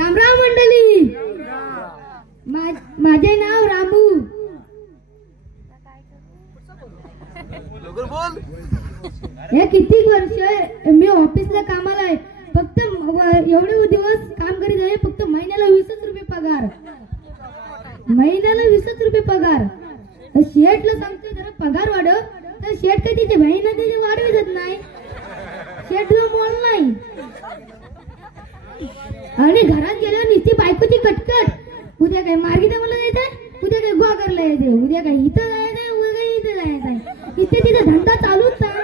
राम राम मंडळी. माझे नाव रामू. हे किती वर्ष मी ऑफिसला कामाला आहे. फक्त एवढे दिवस काम करीत आहे. फक्त महिन्याला 20 रुपये पगार. महिन्याला 20 रुपये पगार. शेठला सांगतोय जरा पगार वाढव, तर शेठ काही तिचे बहिणीला त्याचे वाढवित नाही. शेठ जो बोल नाही. आणि घरात गेल्यावर नुसती बायकोची कटकट. उद्या काय मार्गिता मला जायचंय, उद्या काय गोगरला यायचंय, उद्या काय इथं जायचंय, उद्या काय इथं जायचंय. इथे तिथे धंदा चालूच आहे.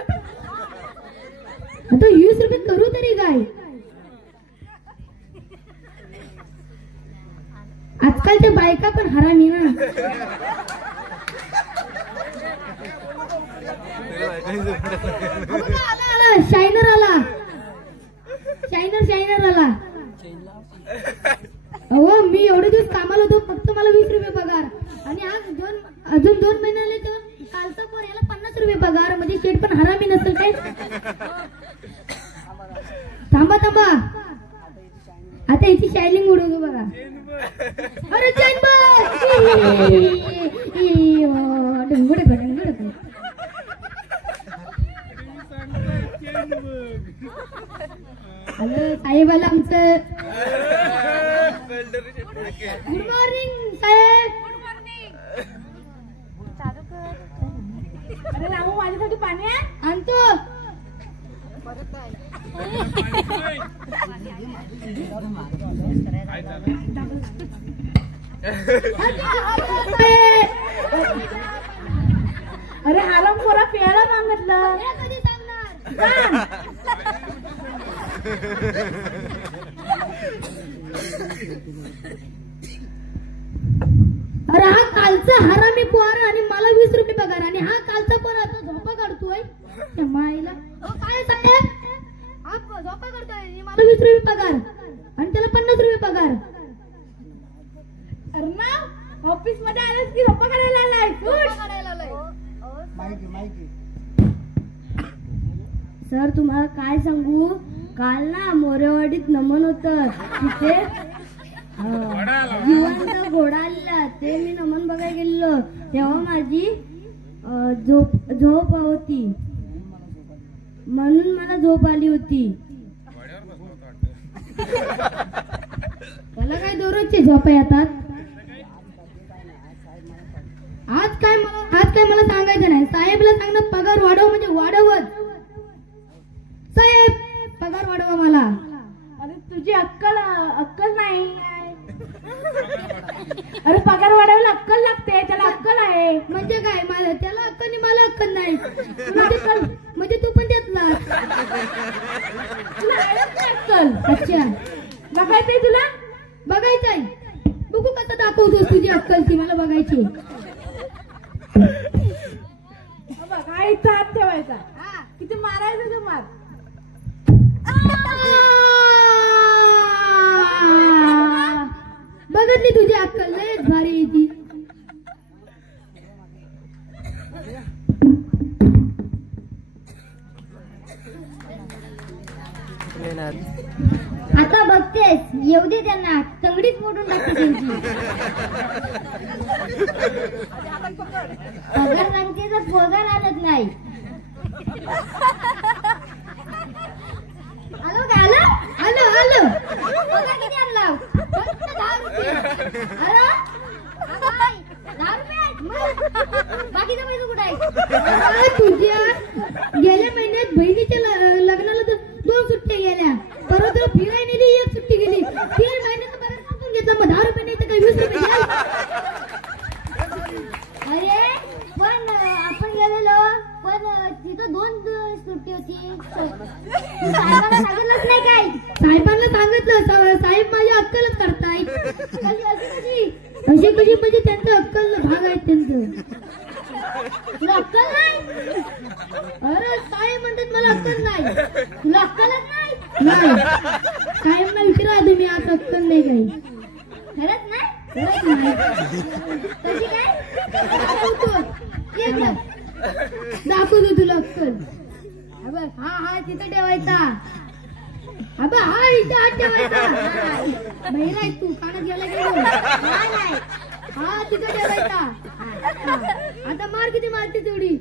आता 20 रुपये करू तरी काय. आजकालच्या बायका पण हरामी ना. आला शायनर आला. शायनर आला. हो मी एवढे दिवस कामाला होतो. फक्त मला 20 रुपये पगार. आणि आज अजून 2 महिन्याले तर कालचा पण याला 50 रुपये पगार. म्हणजे शेठ पण हरामी नसेल काय. थांबा आता याची शायनिंग उडवतो बघा. अरे चैन हॅलो साहेब आला आमचं. गुड मॉर्निंग साहेब. Good morning. अरे राहू माझ्यासाठी पाणी आणतो. अरे आराम खोरा प्यायला मागितलं. कधी सांगणार. अरे हा कालचा हरामी पोर आणि मला 20 रुपये पगार. आणि हा कालचा पण आता झोपा काढतोय. माईला काय साहेब हा झोपा काढतोय. मला 20 रुपये पगार आणि त्याला 50 रुपये पगार. अरे ना ऑफिस मध्ये आलास की झोपा काढायला आलाय. सर तुम्हाला काय सांगू. काल ना मोरेवाडीत नमन होत. तिथे जिवंत घोडा आलेला. ते मी नमन बघायला गेलेलो. तेव्हा माझी झोप होती. म्हणून मला झोप आली होती. मला काय दररोजची झोपा येतात. आज काय मला सांगायचं नाही. साहेबला सांगणं पगार वाढव म्हणजे वाढवच. साहेब पगार वाढवा मला. अरे तुझी अक्कल नाही. अरे पगार वाढवायला अक्कल लागते. त्याला अक्कल आहे. म्हणजे काय त्याला अक्कल नाही मला अक्कल नाही. म्हणजे तू पण त्यातला अक्कल. अच्छा बघायचंय तुला. बघायचंय. बघू कसं दाखवतोस तुझी अक्कल. ती मला बघायची. बघायचा हात ठेवायचा. किती मारायचं तर मार. बघितली तुझी अक्कल लय भारी आहे ती. आता बघतेस येऊ दे त्यांना. तंगडीच मोडून टाकते त्यांची. पगार सांगते तर पगार आणत नाही. आलो पगार किती आणला. फक्त 10 रुपये. अरे 10 रुपये. बाकीचा पैसा कुठे आहे. तुझ्या गेल्या महिन्यात बहिणीच्या लग्नाला तर 2 सुट्ट्या गेल्या. परत फिरायला नेली 1 सुट्टी गेली. 3 महिन्याचा पगार सांगून घेतला. मग 10 रुपये नाही तर काही 20 रुपये घ्या. अरे पण आपण गेलेलो पण तिथं 2 सुट्टी होती. साहेबांना सांगितलंच नाही काय. साहेबांना सांगितलं. साहेब माझी अक्कलच करतायत. अशी कशी म्हणजे त्यांचं अक्कल भाग आहेत त्यांचं. तुला अक्कल नाही. अरे साहेब म्हणतात मला अक्कल नाही. तुला अक्कलच नाही. साहेबांना विचारा तुम्ही आज अक्कल नाही काही. खरंच नाही. कशी काय दाखवतो तुला अक्कल. हा तिथे ठेवायचा. हा इथे हात ठेवायचा. बहिरा आहे तू कानात गेला गेलो नाही हा तिथं ठेवायचा आता मार किती मारते तेवढी